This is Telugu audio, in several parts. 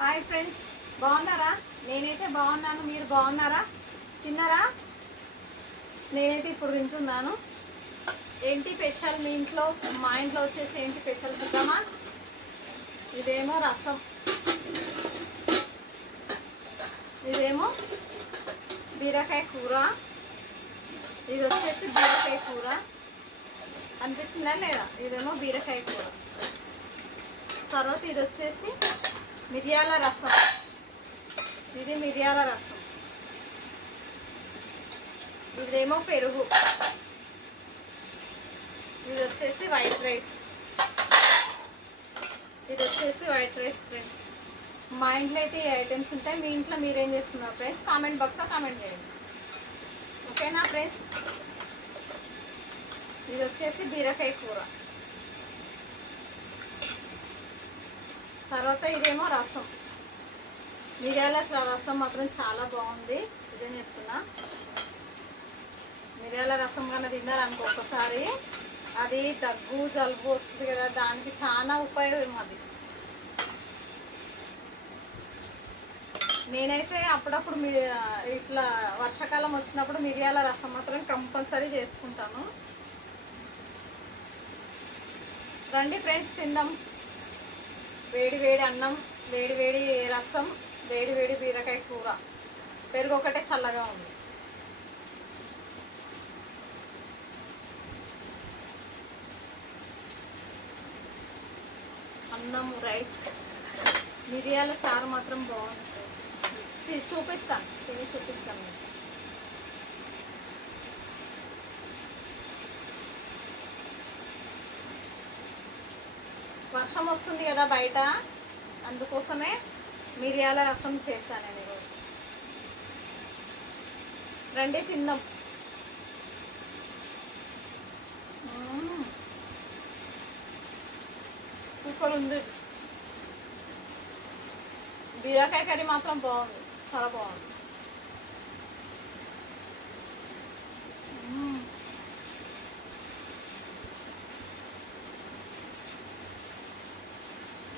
హాయ్ ఫ్రెండ్స్, బాగున్నారా? నేనైతే బాగున్నాను. మీరు బాగున్నారా? తిన్నారా? నేనైతే ఇప్పుడు తింటున్నాను. ఏంటి స్పెషల్ మీ ఇంట్లో? మా ఇంట్లో వచ్చేసి ఏంటి స్పెషల్ చూద్దామా? ఇదేమో రసం, ఇదేమో బీరకాయ కూర, ఇది వచ్చేసి బీరకాయ కూర అనిపిస్తుందా లేదా? ఇదేమో బీరకాయ కూర. తర్వాత ఇది వచ్చేసి మిరియాల రసం, ఇది మిరియాల రసం. ఇదేమో పెరుగు, ఇది వచ్చేసి వైట్ రైస్, ఇది వచ్చేసి వైట్ రైస్. ఫ్రెండ్స్, మా ఇంట్లో అయితే ఈ ఐటమ్స్ ఉంటాయి. మీ ఇంట్లో మీరేం చేస్తున్నారు ఫ్రెండ్స్? కామెంట్ బాక్స్లో కామెంట్ చేయండి, ఓకేనా ఫ్రెండ్స్? ఇది వచ్చేసి బీరకాయ కూర. తర్వాత ఇదేమో రసం, మిరియాల రసం మాత్రం చాలా బాగుంది, ఇదే చెప్తున్నా. మిరియాల రసం కన్నా తిన్నారనుకో ఒకసారి, అది దగ్గు జలుబు వస్తుంది కదా, దానికి చాలా ఉపయోగం అది. నేనైతే అప్పుడప్పుడు ఇట్లా వర్షాకాలం వచ్చినప్పుడు మిరియాల రసం మాత్రం కంపల్సరీ చేసుకుంటాను. రండి ఫ్రెండ్స్, తిందాం. వేడి వేడి అన్నం, వేడి వేడి రసం, వేడి వేడి బీరకాయ కూర, పెరుగు ఒకటే చల్లగా ఉంది. అన్నం, రైస్, మిరియాల చారు మాత్రం బాగుంది ఫ్రెండ్స్. చూపిస్తాను, తిని చూపిస్తాను మీకు. వర్షం వస్తుంది కదా బయట, అందుకోసమే మిరియాల రసం చేశాను నేను ఈరోజు. రండి తిందాం. సూపర్ ఉంది. బీరకాయ కర్రీ మాత్రం బాగుంది, చాలా బాగుంది.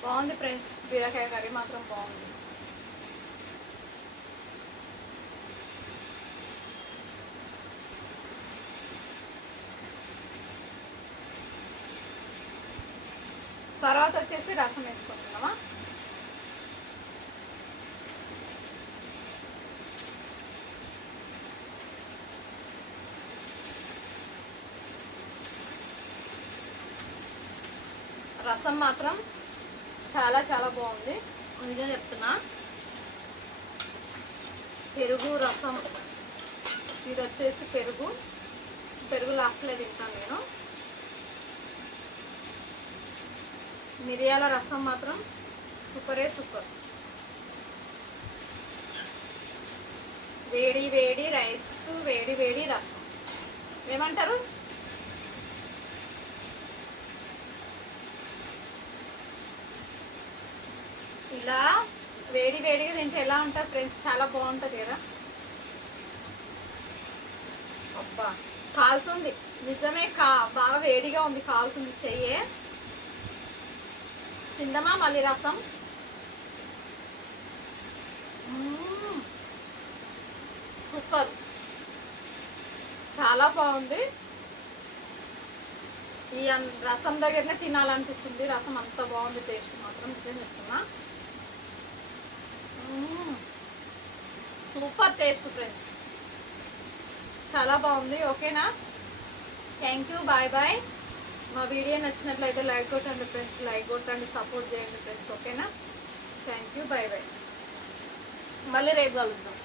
బాగుంది ఫ్రెండ్స్, బీరకాయ కర్రీ మాత్రం బాగుంది. తర్వాత వచ్చేసి రసం వేసుకుంటున్నామా. రసం మాత్రం చాలా చాలా బాగుంది, నిజం చెప్తున్నా. పెరుగు రసం, ఇది వచ్చేసి పెరుగు, పెరుగు లాస్ట్లో తింటాను నేను. మిరియాల రసం మాత్రం సూపరే సూపర్. వేడి వేడి రైస్, వేడి వేడి రసం, ఏమంటారు? ఇలా వేడి వేడిగా తింటే ఎలా ఉంటుంది ఫ్రెండ్స్? చాలా బాగుంటుంది కదా. అబ్బా కాలుతుంది, నిజమే, బాగా వేడిగా ఉంది, కాలుతుంది చెయ్యే. తిందామా మళ్ళీ రసం? సూపర్, చాలా బాగుంది. ఈ రసం దగ్గరనే తినాలనిపిస్తుంది, రసం అంత బాగుంది, టేస్ట్ మాత్రం నిజం చెప్తున్నా. సూపర్ టేస్ట్ ఫ్రెండ్స్, చాలా బాగుంది. ఓకేనా? Thank you, bye bye. మా వీడియో నచ్చినట్లయితే లైక్ కొట్టండి ఫ్రెండ్స్, లైక్ కొట్టండి, సపోర్ట్ చేయండి ఫ్రెండ్స్, ఓకేనా? Thank you, bye bye. మళ్ళీ రేపు కలుద్దాం.